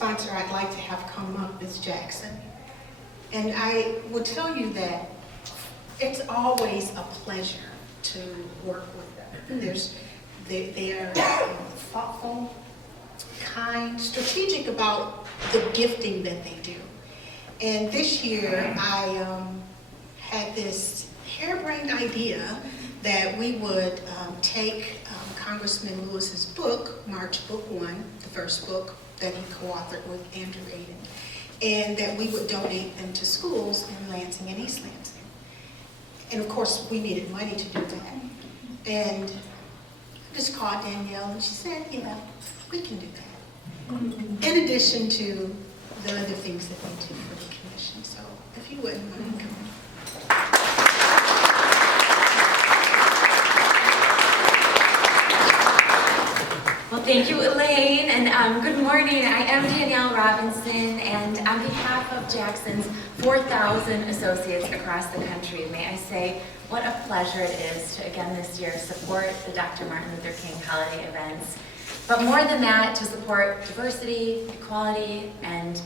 sponsor I'd like to have come up is Jackson. And I will tell you that it's always a pleasure to work with them. They are thoughtful, kind, strategic about the gifting that they do. And this year I had this harebrained idea that we would take Congressman Lewis's book, March Book 1, the first book that he co-authored with Andrew Aiden, and that we would donate them to schools in Lansing and East Lansing. And of course, we needed money to do that. And I just called Danielle and she said, yeah, we can do that. In addition to the other things that we do for the commission. So if you wouldn't mind coming. Well, thank you, Elaine, and good morning. I am Danielle Robinson, and on behalf of Jackson's 4,000 associates across the country, may I say what a pleasure it is to, again this year, support the Dr. Martin Luther King holiday events. But more than that, to support diversity, equality, and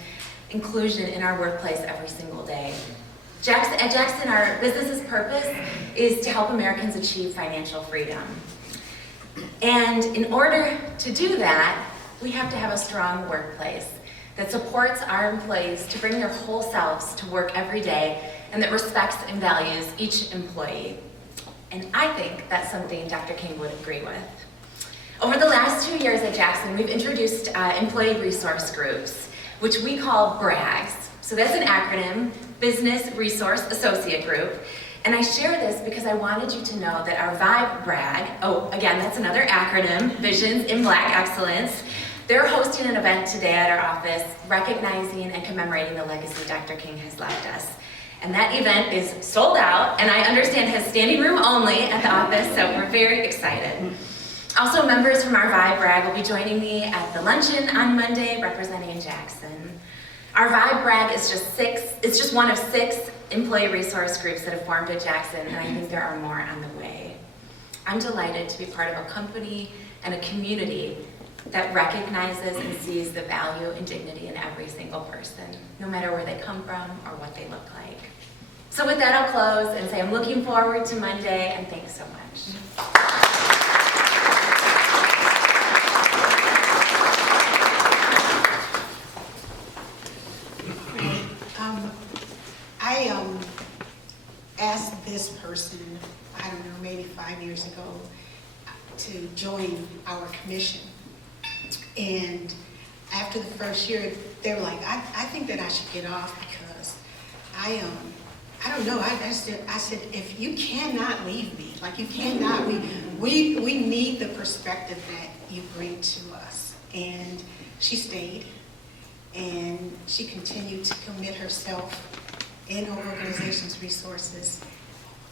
inclusion in our workplace every single day. At Jackson, our business's purpose is to help Americans achieve financial freedom. And in order to do that, we have to have a strong workplace that supports our employees to bring their whole selves to work every day and that respects and values each employee. And I think that's something Dr. King would agree with. Over the last 2 years at Jackson, we've introduced employee resource groups, which we call BRAGs. So that's an acronym, Business Resource Associate Group. And I share this because I wanted you to know that our Vibe BRAG, oh, again, that's another acronym, Visions in Black Excellence. They're hosting an event today at our office recognizing and commemorating the legacy Dr. King has left us. And that event is sold out, and I understand has standing room only at the office, so we're very excited. Also, members from our Vibe BRAG will be joining me at the luncheon on Monday representing Jackson. Our Vibe BRAG is just one of 6 employee resource groups that have formed at Jackson, and I think there are more on the way. I'm delighted to be part of a company and a community that recognizes and sees the value and dignity in every single person, no matter where they come from or what they look like. So with that, I'll close and say I'm looking forward to Monday, and thanks so much. I asked this person, I don't know, maybe 5 years ago, to join our commission. And after the first year, they were like, I think that I should get off because I don't know, I said, if you cannot leave me, like you cannot, we need the perspective that you bring to us. And she stayed, and she continued to commit herself in her organization's resources.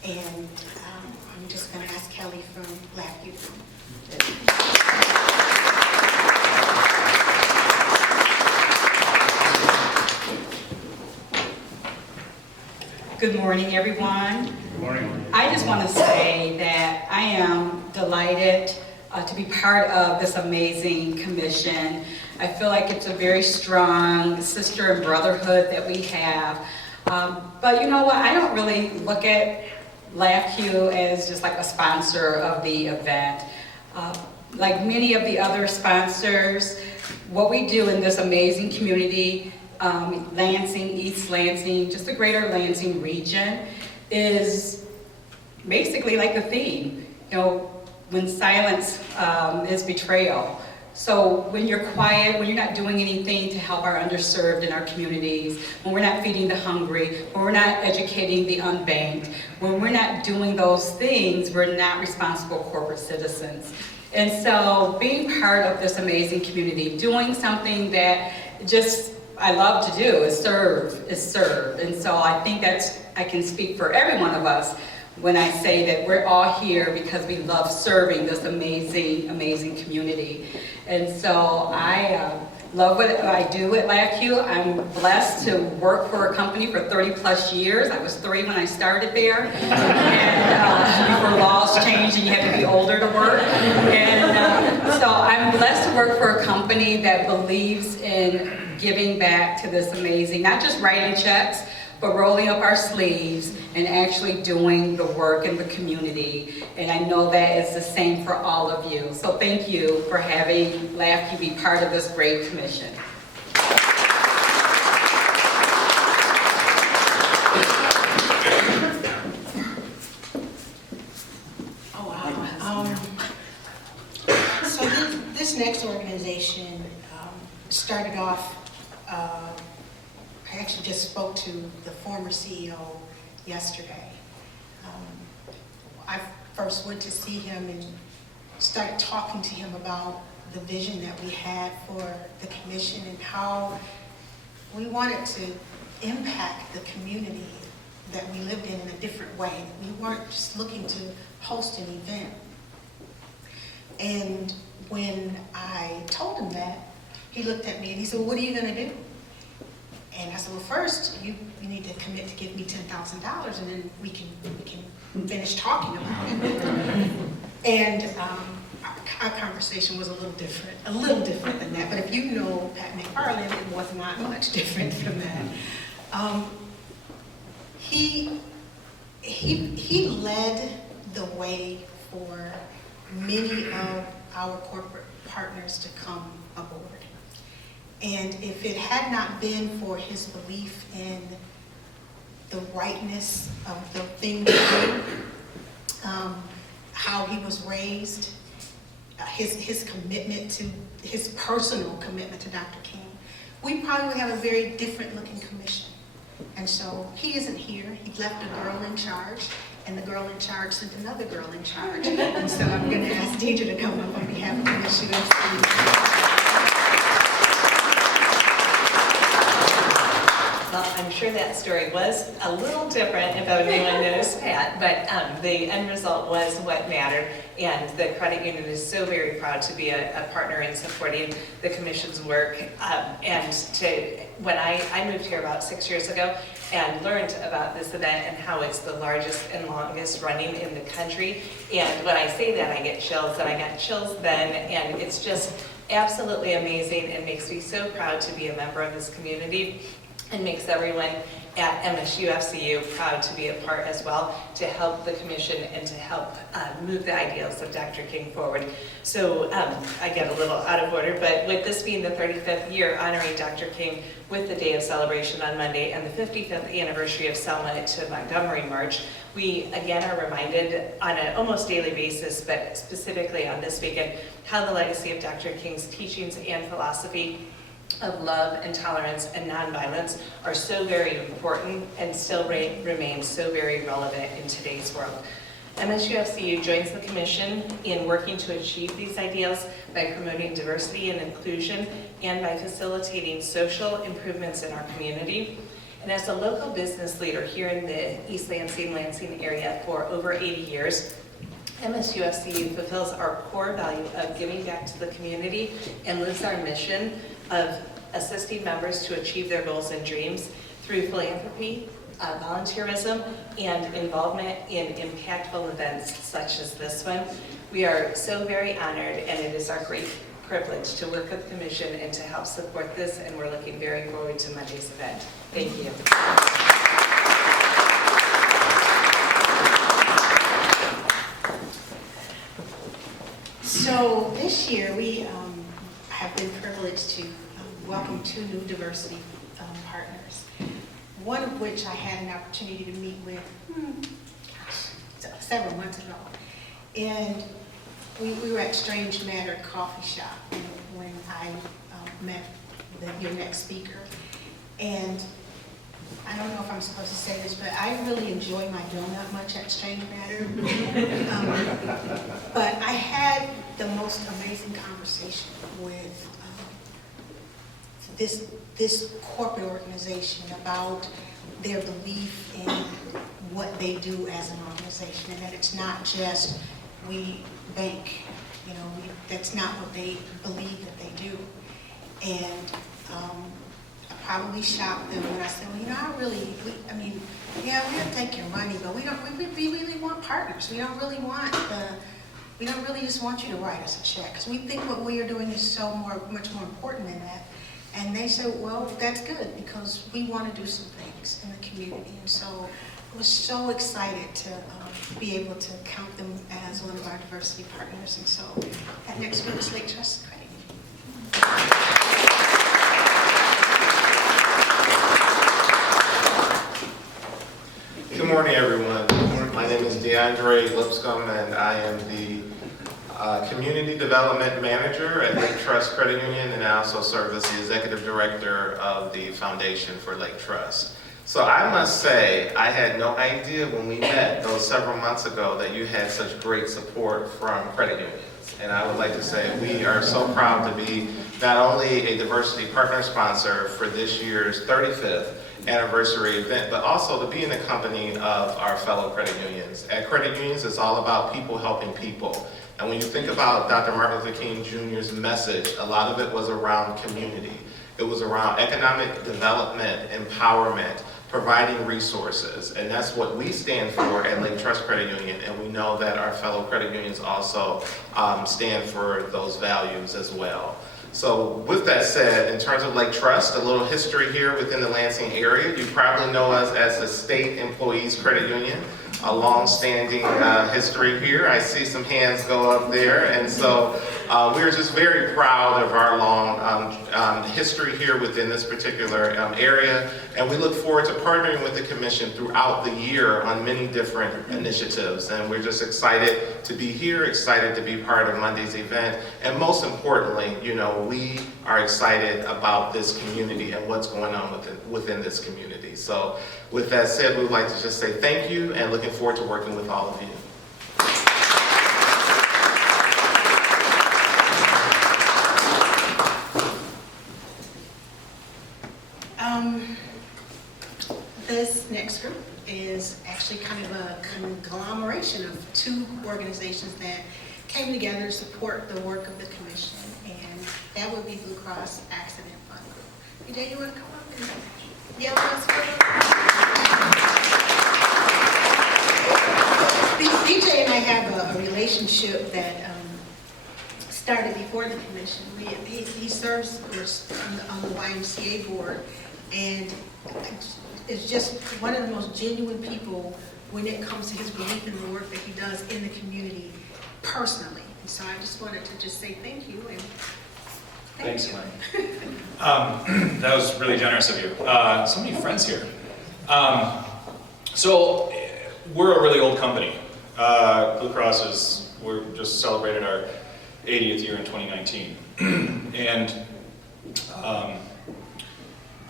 And I'm just going to ask Kelly from LAFCU. Good morning, everyone. Good morning. I just want to say that I am delighted to be part of this amazing commission. I feel like it's a very strong sister and brotherhood that we have. But you know what? I don't really look at LAFCU as just like a sponsor of the event. Like many of the other sponsors, what we do in this amazing community, Lansing, East Lansing, just the greater Lansing region, is basically like the theme. You know, when silence is betrayal. So when you're quiet, when you're not doing anything to help our underserved in our communities, when we're not feeding the hungry, when we're not educating the unbanked, when we're not doing those things, we're not responsible corporate citizens. And so being part of this amazing community, doing something that just I love to do is serve. And so I think I can speak for every one of us when I say that we're all here because we love serving this amazing, amazing community. And so I love what I do at LAFCU. I'm blessed to work for a company for 30 plus years. I was 3 when I started there, and before laws changed and you had to be older to work. And so I'm blessed to work for a company that believes in giving back to this amazing, not just writing checks, but rolling up our sleeves and actually doing the work in the community. And I know that is the same for all of you. So thank you for having LAFCU be part of this great commission. Oh, wow. So this next organization started off, I actually just spoke to the former CEO yesterday. I first went to see him and started talking to him about the vision that we had for the commission and how we wanted to impact the community that we lived in a different way. We weren't just looking to host an event. And when I told him that, he looked at me and he said, well, what are you going to do? And I said, well, first, you need to commit to give me $10,000 and then we can finish talking about it. And our conversation was a little different than that. But if you know Pat McFarland, it was not much different from that. He led the way for many of our corporate partners to come aboard. And if it had not been for his belief in the rightness of the thing to do, how he was raised, his commitment to, his personal commitment to Dr. King, we probably would have a very different looking commission. And so he isn't here. He left a girl in charge, and the girl in charge sent another girl in charge. And so I'm going to ask Deidre to come up on behalf of the Well, I'm sure that story was a little different if anyone knows Pat, but the end result was what mattered, and the credit union is so very proud to be a partner in supporting the commission's work. When I moved here about 6 years ago and learned about this event and how it's the largest and longest running in the country, and when I say that I get chills, and I got chills then, and it's just absolutely amazing and makes me so proud to be a member of this community. And makes everyone at MSU-FCU proud to be a part as well, to help the commission and to help move the ideals of Dr. King forward. So I get a little out of order, but with this being the 35th year honoring Dr. King with the day of celebration on Monday and the 55th anniversary of Selma to Montgomery March, we again are reminded on an almost daily basis, but specifically on this weekend, how the legacy of Dr. King's teachings and philosophy of love and tolerance and nonviolence are so very important and still remain so very relevant in today's world. MSU-FCU joins the Commission in working to achieve these ideals by promoting diversity and inclusion and by facilitating social improvements in our community. And as a local business leader here in the East Lansing area for over 80 years, MSU-FCU fulfills our core value of giving back to the community and lives our mission of assisting members to achieve their goals and dreams through philanthropy, volunteerism, and involvement in impactful events such as this one. We are so very honored, and it is our great privilege to work with the Commission and to help support this, and we're looking very forward to Monday's event. Thank you. So this year we have been privileged to welcome 2 new diversity partners, one of which I had an opportunity to meet with several months ago. And we were at Strange Matter Coffee Shop when I met your next speaker. And I don't know if I'm supposed to say this, but I really enjoy my donut much at Strange Matter. But I had the most amazing conversation with this corporate organization about their belief in what they do as an organization, and that it's not just we bank, that's not what they believe that they do. And I probably shocked them when I said, well, yeah, we'll take your money, but we really want partners. We don't really just want you to write us a check, because we think what we are doing is much more important than that. And they said, well, that's good, because we want to do some things in the community. And so I was so excited to be able to count them as one of our diversity partners. And so that next group is Lake Trust Credit Union. Good morning, everyone. My name is DeAndre Lipscomb, and I am the Community Development Manager at Lake Trust Credit Union, and I also serve as the Executive Director of the Foundation for Lake Trust. So I must say, I had no idea when we met those several months ago that you had such great support from credit unions. And I would like to say we are so proud to be not only a diversity partner sponsor for this year's 35th anniversary event, but also to be in the company of our fellow credit unions. At credit unions, it's all about people helping people. And when you think about Dr. Martin Luther King Jr.'s message, a lot of it was around community. It was around economic development, empowerment, providing resources. And that's what we stand for at Lake Trust Credit Union. And we know that our fellow credit unions also stand for those values as well. So with that said, in terms of Lake Trust, a little history here within the Lansing area. You probably know us as the State Employees Credit Union, a long-standing history here. I see some hands go up there. And so we're just very proud of our long history here within this particular area. And we look forward to partnering with the Commission throughout the year on many different initiatives. And we're just excited to be here, excited to be part of Monday's event. And most importantly, we are excited about this community and what's going on within this community. So with that said, we would like to just say thank you and looking forward to working with all of you. This next group is actually kind of a conglomeration of two organizations that came together to support the work of the Commission, and that would be Blue Cross Accident Fund Group. BJ, you want to come up and yell at us for BJ and I have a relationship that started before the Commission. He serves, of course, on the YMCA board, and is just one of the most genuine people when it comes to his belief in the work that he does in the community personally. And so I just wanted to just say thank you and Thanks, Lynn. That was really generous of you. So many friends here. So we're a really old company. Blue Cross we just celebrated our 80th year in 2019. And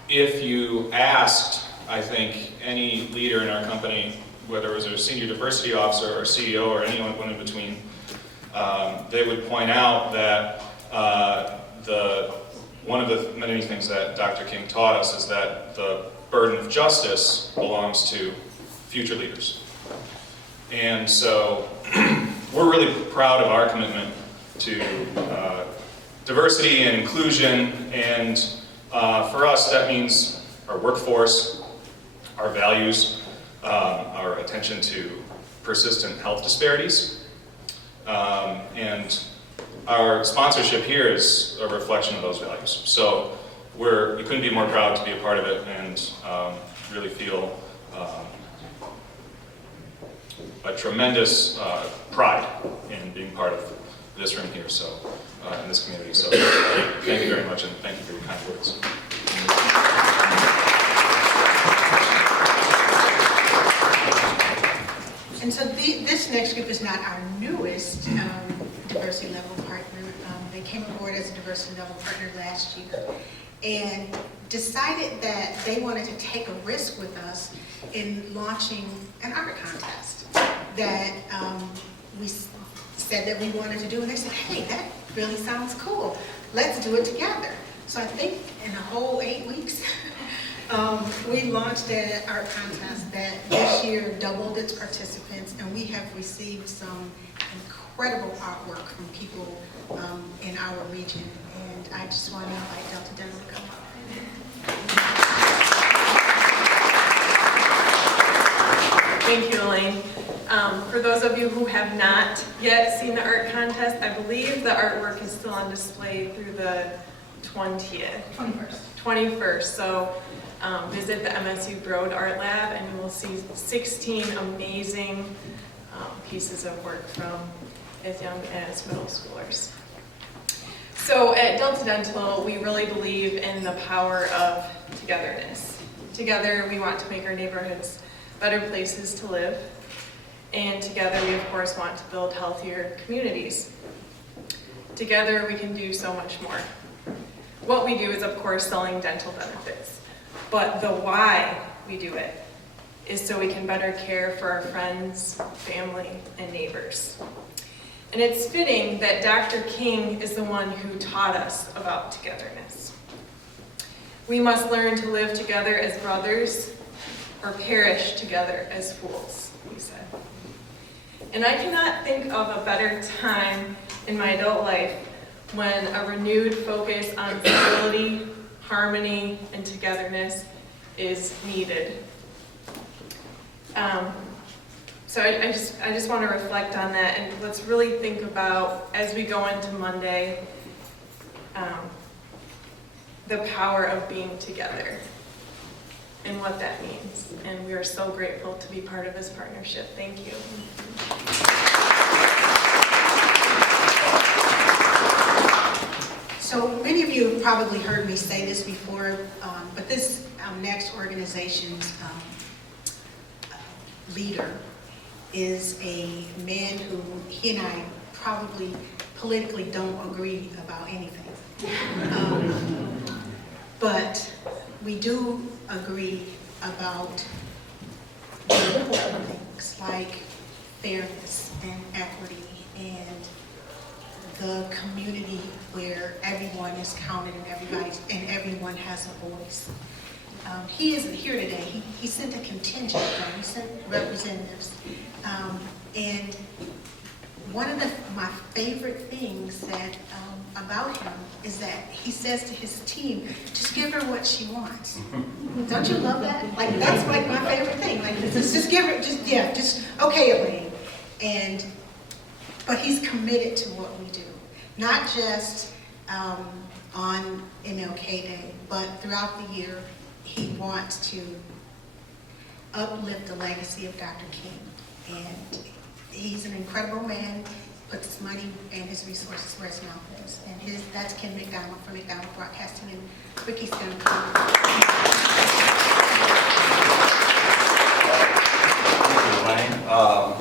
if you asked, I think, any leader in our company, whether it was a senior diversity officer or CEO or anyone in between, they would point out that one of the many things that Dr. King taught us is that the burden of justice belongs to future leaders. And so we're really proud of our commitment to diversity and inclusion, and for us that means our workforce, our values, our attention to persistent health disparities, and our sponsorship here is a reflection of those values. So we couldn't be more proud to be a part of it, and really feel a tremendous pride in being part of this room here, so in this community. So thank you very much, and thank you for your kind words. And so this next group is not our newest diversity level partner. They came aboard as a diversity level partner last year and decided that they wanted to take a risk with us in launching an art contest that we said that we wanted to do. And they said, hey, that really sounds cool. Let's do it together. So I think in a whole 8 weeks, we launched an art contest that this year doubled its participants, and we have received some incredible artwork from people in our region. And I just want to Delta Dental to come up. Thank you, Elaine. For those of you who have not yet seen the art contest, I believe the artwork is still on display through the 21st. So visit the MSU Broad Art Lab and you will see 16 amazing pieces of work from as young as middle schoolers. So at Delta Dental, we really believe in the power of togetherness. Together, we want to make our neighborhoods better places to live. And together, we of course want to build healthier communities. Together, we can do so much more. What we do is of course selling dental benefits, but the why we do it is so we can better care for our friends, family, and neighbors. And it's fitting that Dr. King is the one who taught us about togetherness. We must learn to live together as brothers or perish together as fools, he said. And I cannot think of a better time in my adult life when a renewed focus on civility, harmony, and togetherness is needed. So I just want to reflect on that and let's really think about, as we go into Monday, the power of being together and what that means. And we are so grateful to be part of this partnership. Thank you. So many of you have probably heard me say this before, but this next organization's leader is a man who he and I probably politically don't agree about anything. But we do agree about the important things like fairness and equity and the community where everyone is counted and everyone has a voice. He isn't here today. He sent a contingent, he sent representatives. And one of my favorite things that about him is that he says to his team, just give her what she wants. Don't you love that? Like, that's like my favorite thing. Like, just give her, just okay, Elaine. But he's committed to what we do. Not just on MLK Day, but throughout the year, he wants to uplift the legacy of Dr. King. And he's an incredible man, puts his money and his resources where his mouth is. And that's Ken MacDonald from MacDonald Broadcasting, and Ricky's going to come.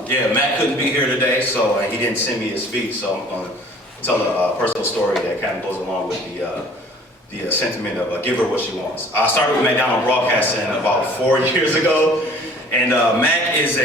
Yeah, Matt couldn't be here today, so he didn't send me a speech, so I'm going to tell a personal story that kind of goes along with the sentiment of give her what she wants. I started with MacDonald Broadcasting about 4 years ago, and Mac is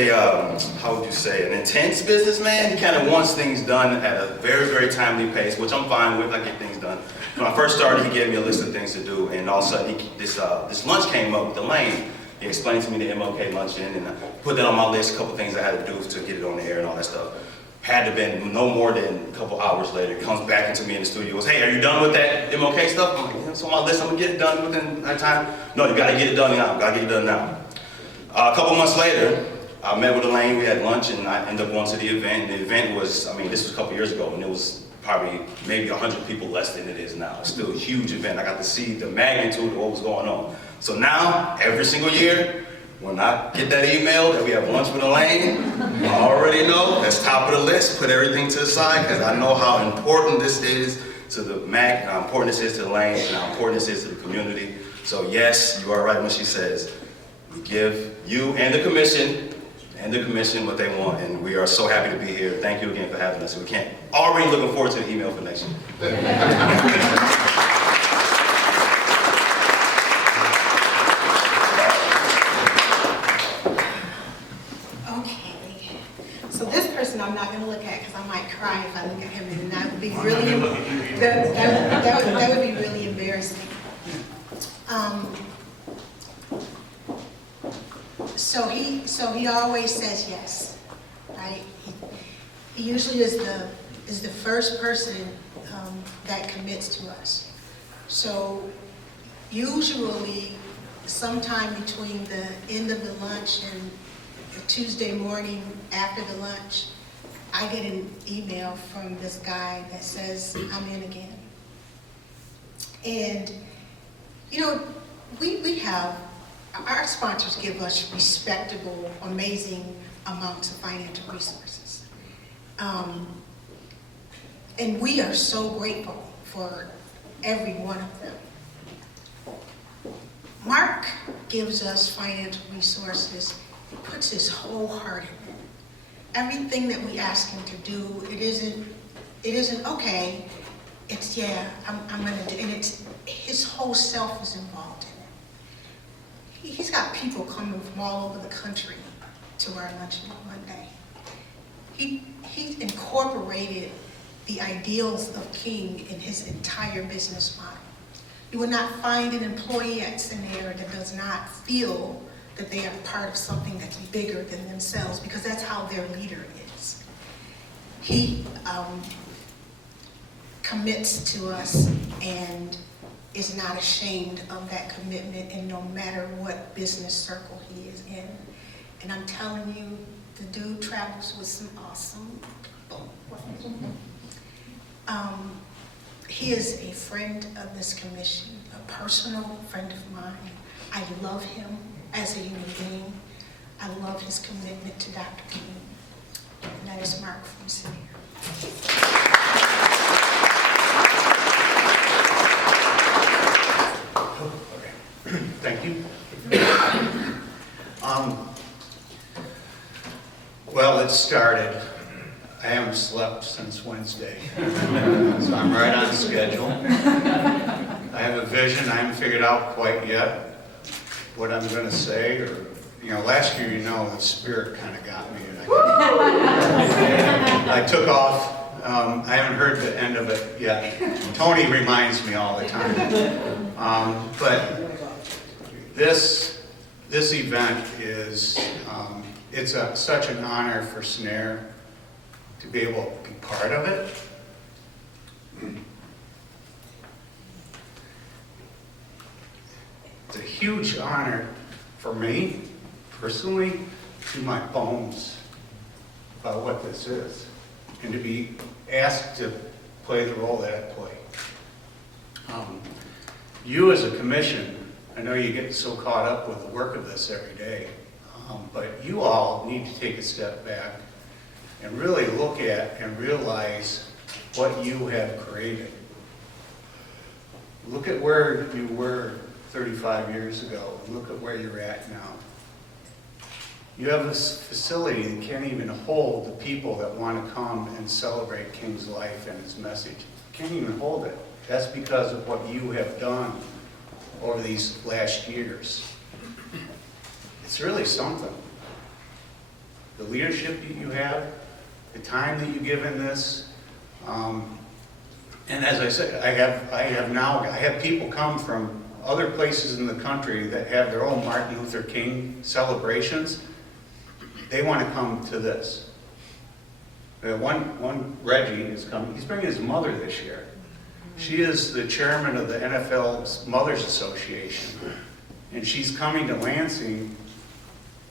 how would you say, an intense businessman. He kind of wants things done at a very, very timely pace, which I'm fine with. I get things done. When I first started, he gave me a list of things to do, and all of a sudden, this lunch came up with Elaine. He explained to me the MLK luncheon, and I put that on my list, a couple things I had to do to get it on the air and all that stuff. Had to been no more than a couple hours later, he comes back into me in the studio, goes, hey, are you done with that MLK stuff? I'm like, yeah, it's on my list, I'm gonna get it done within that time. No, you gotta get it done now, gotta get it done now. A couple months later, I met with Elaine, we had lunch, and I ended up going to the event. The event was, this was a couple years ago, and it was probably maybe 100 people less than it is now. It's still a huge event. I got to see the magnitude of what was going on. So now, every single year, when I get that email that we have lunch with Elaine, I already know that's top of the list. Put everything to the side because I know how important this is to the MAC, and how important this is to Elaine, and how important this is to the community. So yes, you are right when she says, we give you and the commission what they want, and we are so happy to be here. Thank you again for having us. We can't, already looking forward to the email for next year. I'm not going to look at because I might cry if I look at him, and that would be really that would be really embarrassing. So he always says yes, right? He usually is the first person that commits to us. So usually sometime between the end of the lunch and the Tuesday morning after the lunch, I get an email from this guy that says, I'm in again. And, you know, we have, our sponsors give us respectable, amazing amounts of financial resources. And we are so grateful for every one of them. Mark gives us financial resources, he puts his whole heart in it. Everything that we ask him to do, it isn't okay, it's yeah, I'm gonna do, and it's, his whole self is involved in it. He's got people coming from all over the country to our luncheon one day. He incorporated the ideals of King in his entire business model. You will not find an employee at Cinnaire that does not feel that they are part of something that's bigger than themselves, because that's how their leader is. He commits to us and is not ashamed of that commitment, and no matter what business circle he is in. And I'm telling you, the dude travels with some awesome people. He is a friend of this commission, a personal friend of mine. I love him as a human being. I love his commitment to Dr. King. And that is Mark from Cinnaire. Thank you. Well, it started. I haven't slept since Wednesday, so I'm right on schedule. I have a vision. I haven't figured out quite yet what I'm going to say, or, you know, last year, you know, the spirit kind of got me, and I took off. I haven't heard the end of it yet. Tony reminds me all the time. But this event is, it's such an honor for Cinnaire to be able to be part of it. It's a huge honor for me, personally, to my bones about what this is, and to be asked to play the role that I play. You as a commission, I know you get so caught up with the work of this every day, but you all need to take a step back and really look at and realize what you have created. Look at where you were 35 years ago, and look at where you're at now. You have this facility that can't even hold the people that want to come and celebrate King's life and his message. Can't even hold it. That's because of what you have done over these last years. It's really something. The leadership that you have, the time that you give in this, and as I said, I have people come from other places in the country that have their own Martin Luther King celebrations. They want to come to this. One Reggie is coming. He's bringing his mother this year. She is the chairman of the NFL's Mothers Association, and she's coming to Lansing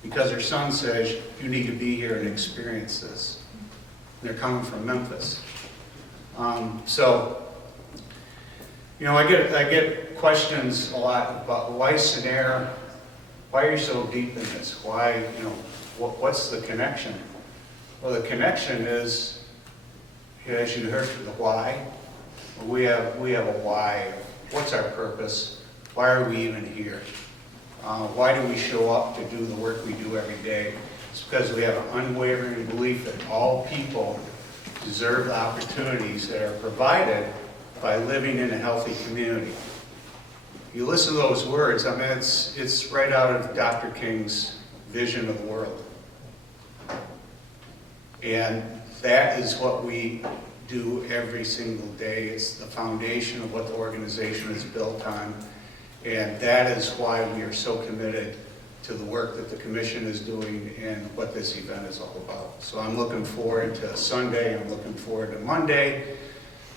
because her son says, you need to be here and experience this. And they're coming from Memphis. So, you know, I get questions a lot about why Cinnaire, why are you so deep in this? Why, you know, what's the connection? Well, the connection is, as you heard, the why. We have a why. What's our purpose? Why are we even here? Why do we show up to do the work we do every day? It's because we have an unwavering belief that all people deserve the opportunities that are provided by living in a healthy community. You listen to those words, I mean, it's right out of Dr. King's vision of the world. And that is what we do every single day. It's the foundation of what the organization is built on. And that is why we are so committed to the work that the commission is doing and what this event is all about. So I'm looking forward to Sunday. I'm looking forward to Monday.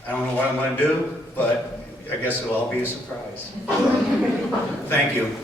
I don't know what I'm going to do, but I guess it'll all be a surprise. Thank you.